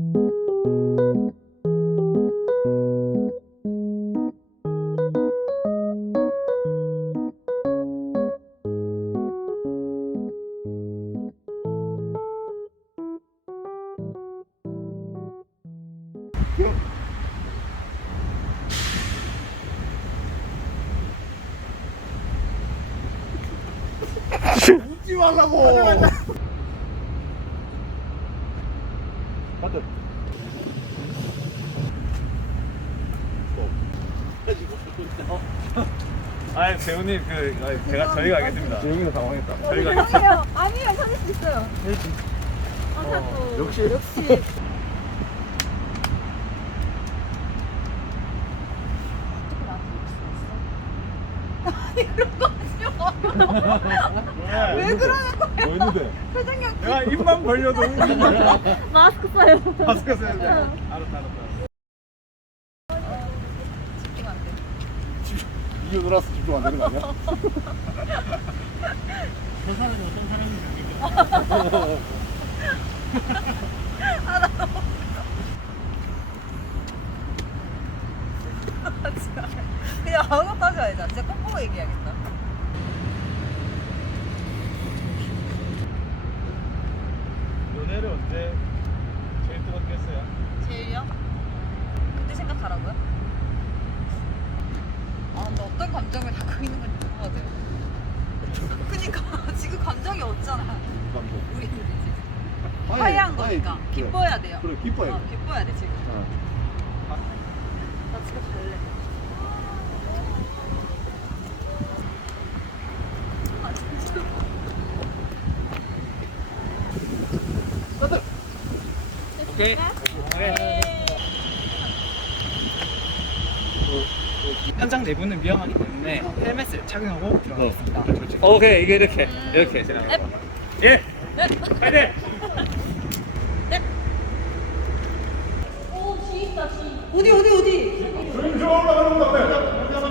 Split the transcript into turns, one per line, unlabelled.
웃지 말라고. 맞다.
아 배우님 저희가 하겠습니다.
재영이가 당황했다.
저희가 하겠습니다.
아니면 찾을 수 있어요.
역시.
역시. 아니 그런 거 하지 마. 왜 그러는 거야?
뭐 했는데?
표정이
내가 입만 벌려도
마스크 써요.
마스크 써야 돼. 알았다.
집중 안 돼.
이겨 놀아서 집중 안 되는 거 아니야?
저 사람이 어떤 사람인지
그냥 아무것도 하지 말자. 진짜 꼭 보고 얘기해야겠다.
연애를 언제 제일 뜨겁게 했어요?
제일요? 그때 생각하라고요? 아, 근데 어떤 감정을 갖고 있는 건지 궁금하대요. 그니까 지금 감정이 없잖아.
감동.
우리는 지금 화해한 거니까 기뻐야 돼요.
그래, 기뻐야 돼.
기뻐야 돼 지금.
어.
나 집에 갈래. 아 진짜.
오케이. 현장 내부는 위험하기 때문에 헬멧을 착용하고 들어가겠습니다. 오케이 이게 이렇게 지나가요. 예. 파이팅.
어디?
조용히 올라가는 건데.